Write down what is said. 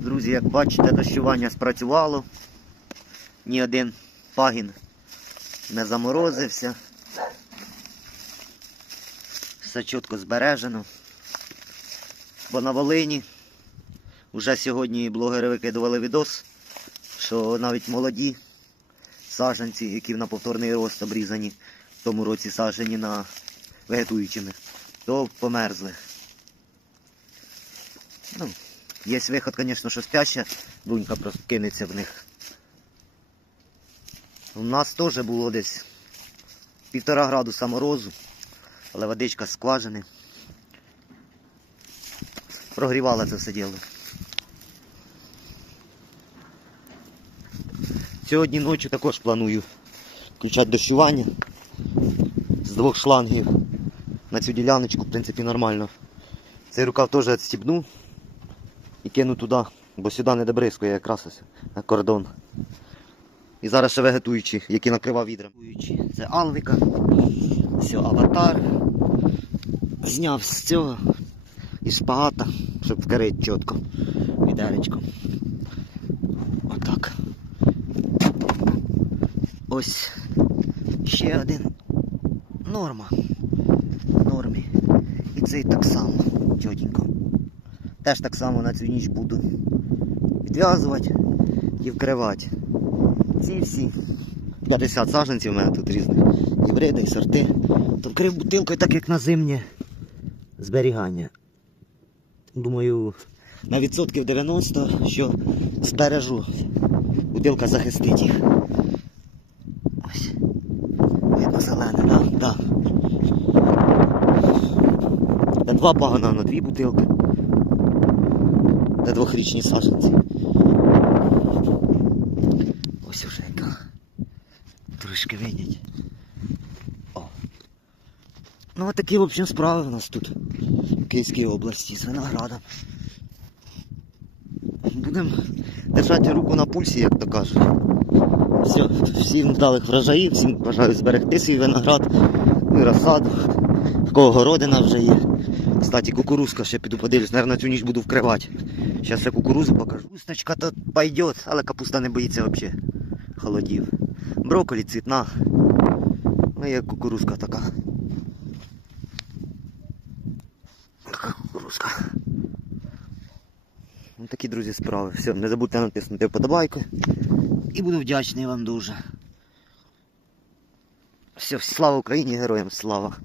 Друзі, як бачите, дощування спрацювало. Ні один пагін не заморозився. Все чітко збережено. Бо на Волині вже сьогодні блогери викидували відос, що навіть молоді саджанці, які на повторний рост обрізані в тому році саджені на вегетуючими, то померзли. Ну, є виход, звісно, що спяща, дунька просто кинеться в них. У нас теж було десь півтора градуса морозу, але водичка з скважини. Прогрівала це все діло. Сьогодні ночі також планую включати дощування з двох шлангів на цю діляночку, в принципі, нормально. Цей рукав теж відстібну і кину туди, бо сюди не добризкує якраз ось кордон. І зараз ще вегетуючі, які накривав відром. Це Алвіка, все, аватар. Зняв з цього із шпагата, щоб вкрити чітко відеречком. Отак. Ось ще один. Норма. Нормі. І цей так само, чотенько. Теж так само на цю ніч буду відв'язувати і вкривати. Ці всі 50 саженців у мене тут різних гібриди, сорти. То вкрив бутилкою так як на зимнє зберігання. Думаю, на відсотків 90, що збережу. Бутилка захистить їх. Ось. Видно зелене, так? Да. Два пагона, на дві бутилки. На двохрічні саженці. Ось уже яка. Трошки винять. О. Ну от такі, в общем, справи у нас тут. В Київській області з виноградом. Будемо держати руку на пульсі, як то кажуть. Все, всім вдалих врожаїв, всім бажаю зберегти свій виноград, ну і розсаду. В кого городина вже є. Кстати, кукурузка ще піду подивлюсь, наверное, цю ніч буду вкривати. Зараз я кукурузу покажу. Капусточка то пойдет, але капуста не боїться взагалі холодів. Брокколі цвітна. Ну і кукурузка така. Така кукурузка. Ну, такі, друзі, справи. Все, не забудьте натиснути вподобайку. І буду вдячний вам дуже. Все, слава Україні, героям слава!